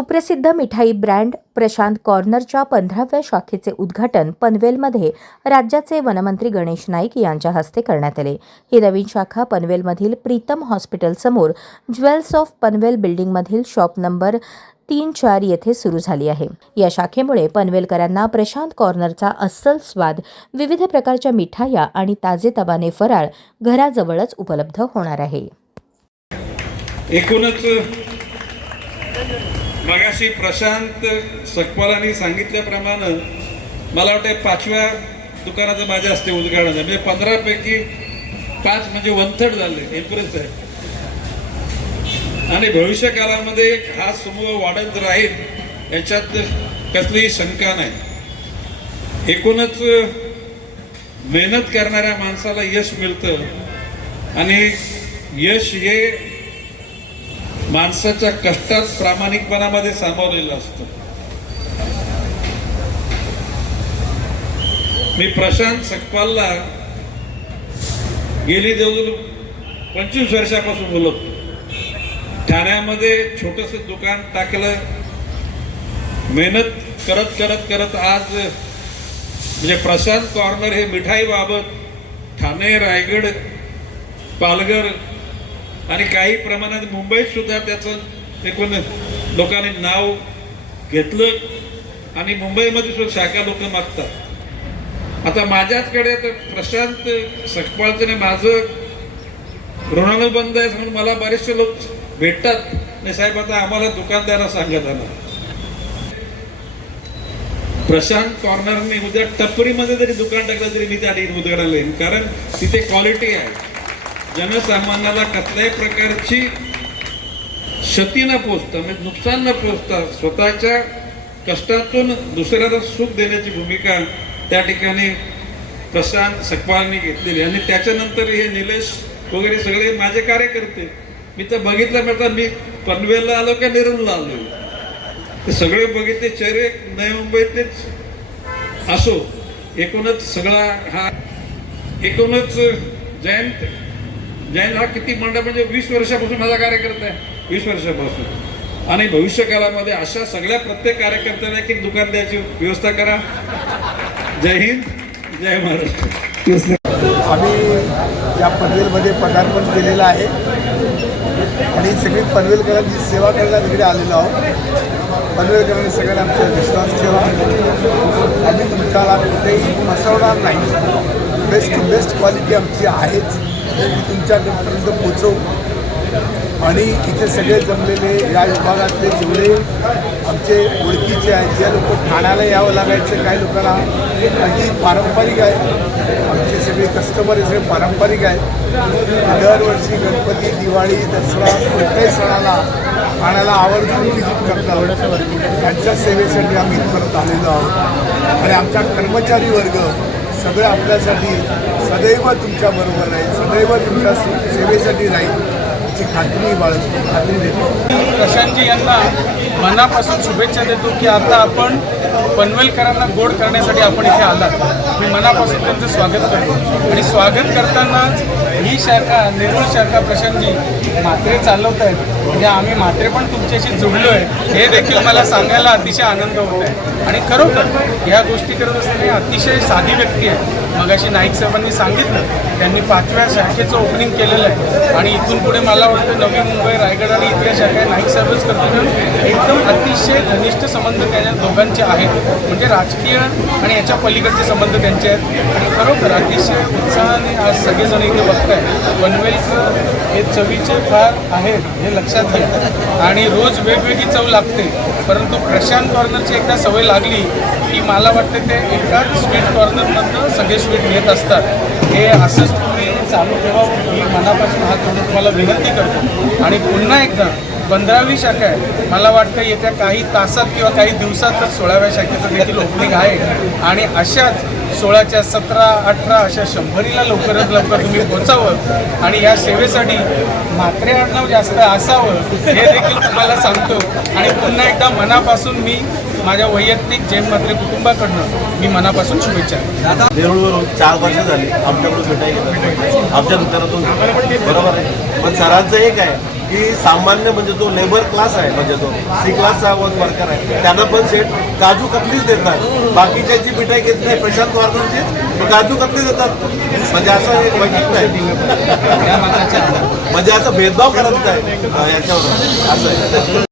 सुप्रसिद्ध मिठाई ब्रँड प्रशांत कॉर्नरच्या पंधराव्या शाखेचे उद्घाटन पनवेलमध्ये राज्याचे वनमंत्री गणेश नाईक यांच्या हस्ते करण्यात आले. ही नवीन शाखा पनवेलमधील प्रीतम हॉस्पिटलसमोर ज्वेल्स ऑफ पनवेल बिल्डिंगमधील शॉप नंबर तीन चार येथे सुरू झाली आहे. या शाखेमुळे पनवेलकरांना प्रशांत कॉर्नरचा अस्सल स्वाद विविध प्रकारच्या मिठाया आणि ताजेतवाने फराळ घराजवळच उपलब्ध होणार आहे. एकूणच मगाशी प्रशांत सकपालांनी सांगितल्याप्रमाणे मला वाटतं पाचव्या दुकानाचं माझ्या हस्ते उद्घाटन आहे म्हणजे पंधरापैकी पाच म्हणजे वन झाले इम्प्रेस आहे. आणि भविष्यकालामध्ये हा समूह वाढत राहील याच्यात कसलीही शंका नाही. एकूणच मेहनत करणाऱ्या माणसाला यश मिळतं. आणि यश हे माणसाच्या कष्टात प्रामाणिकपणामध्ये सामावलेलं असतं. मी प्रशांत सकपालला गेली जवळ पंचवीस वर्षापासून बोलत. ठाण्यामध्ये छोटस दुकान टाकलं. मेहनत करत करत करत आज म्हणजे प्रशांत कॉर्नर हे मिठाई बाबत ठाणे रायगड पालघर आणि काही प्रमाणात मुंबईत सुद्धा त्याचं एकूण लोकांनी नाव घेतलं आणि मुंबईमध्ये सुद्धा शाखा लोक मागतात. आता माझ्याचकडे तर प्रशांत सकपाळचं माझं ऋणानुबंध आहे म्हणून मला बरेचसे लोक भेटतात. नाही साहेब आता आम्हाला दुकानदारा सांगत आला. प्रशांत कॉर्नरने उद्या टपरीमध्ये जरी दुकान टाकलं तरी मी त्या ठिकाणी येईन कारण तिथे क्वालिटी आहे. जनसामान्याला कसल्याही प्रकारची क्षती न पोचता म्हणजे नुकसान न पोचता स्वतःच्या कष्टातून दुसऱ्याला सुख देण्याची भूमिका त्या ठिकाणी प्रशांत सकपालनी घेतलेली आणि त्याच्यानंतर हे निलेश वगैरे सगळे माझे कार्यकर्ते मी तर बघितलं म्हणता मी पनवेलला आलो का निरमला आलो? ते सगळे बघितले चेहरे नवी मुंबईतलेच असो. एकूणच सगळा हा एकूणच जयंत जैन हा किती मंडळ म्हणजे वीस वर्षापासून माझा कार्यकर्ता आहे. वीस वर्षापासून. आणि भविष्यकालामध्ये अशा सगळ्या प्रत्येक कार्यकर्त्यांना एक एक दुकान द्यायची व्यवस्था करा. जय हिंद जय महाराष्ट्र. आम्ही या पनवेलमध्ये पदार्पण केलेलं आहे. आणि सगळी पनवेलकरांची सेवा करायला तिकडे आलेलो आहोत. पनवेलकरांनी सगळ्यांना आमचा विश्वास ठेवा आम्ही तुमच्याला कुठेही फसवणार नाही. बेस्ट टू बेस्ट क्वालिटी आमची आहेच. ती तुमच्यापर्यंत पोचवू आणि इथे सगळे जमलेले या विभागातले जेवढे आमचे ओळखीचे आहेत जे लोक ठाण्याला यावं लागायचं काही लोकांना काही पारंपरिक आहे. आमचे सगळे कस्टमर हे सगळे पारंपरिक आहेत. दरवर्षी गणपती दिवाळी दसरा कोणत्याही सणाला ठाण्याला आवर्जून विजिट करतात. त्यांच्या सेवेसाठी आम्ही परत आलेलो आहोत. आणि आमचा कर्मचारी वर्ग सगळं आपल्यासाठी सदैव तुमच्याबरोबर राहील सदैव तुमच्या सेवेसाठी राहील याची खात्री बाळगतो खात्री देतो. प्रशांतजी यांना मनापासून शुभेच्छा देतो की आता आपण पनवेलकरांना गोड करण्यासाठी आपण इथे आलात. मी मनापासून त्यांचं स्वागत करतो. आणि स्वागत करताना ही शाखा नेरूळ शाखा प्रशांतजी मात्रे चालवत आहेत म्हणजे आम्ही मात्रे पण तुमच्याशी जुडलो आहे हे देखील मला सांगायला अतिशय आनंद होत आहे आणि खरोखर या गोष्टी करत असताना अतिशय साधी व्यक्ती आहे मगाशी नाईक साहेबांनी सांगितलं त्यांनी पाचव्या शाखेचं ओपनिंग केलेलं आहे. आणि इथून पुढे मला वाटतं नवी मुंबई रायगड आणि इथल्या शाखा नाईक साहेबच करतो एकदम अतिशय घनिष्ठ संबंध त्यांच्या दोघांचे आहेत. म्हणजे राजकीय आणि याच्या पलीकडचे संबंध त्यांचे आहेत. आणि खरोखर अतिशय उत्साहाने आज सगळेजण इथे आहे पनवेलचं हे चवीचे फार आहेत हे लक्षात घ्या. आणि रोज वेगवेगळी चव लागते. परंतु प्रशांत कॉर्नरची एकदा सवय लागली की मला वाटते ते एकाच स्वीट कॉर्नरमधनं सगळे स्वीट घेत असतात. हे असंच तुम्ही चालू ठेवावं मी मनापासून हात जोडून तुम्हाला विनंती करतो. आणि पुन्हा एकदा पंधरावी शाखा आहे. मला वाटतं येत्या काही तासात किंवा काही दिवसात तर सोळाव्या शाखेचं देखील ओपनिंग आहे. आणि अशाच सोळाच्या सतरा अठरा अशा शंभरीला लवकरात लवकर तुम्ही पोचावं आणि या सेवेसाठी म्हात्रे आडनाव जास्त असावं हे देखील तुम्हाला सांगतो. आणि पुन्हा एकदा मनापासून मी माझ्या वैयक्तिक जैन म्हात्रे कुटुंबाकडनं मी मनापासून शुभेच्छा देतो. देरूळवरून चार वर्ष झाली आमच्याकडून भेटायला आमच्या दुकानातून. बरोबर आहे. पण सरांचं एक आहे की सामान्य म्हणजे जो लेबर क्लास आहे म्हणजे जो सी क्लासचा वर्कर आहे त्यांना पण सेट काजू कतलीच देतात. बाकीच्यांची मिठाई घेत नाही प्रशांत कॉर्नरची काजू कतली देतात. म्हणजे असं एक वैशिष्ट्य आहे. म्हणजे असं भेदभाव करत नाही. याच्यावर असं आहे.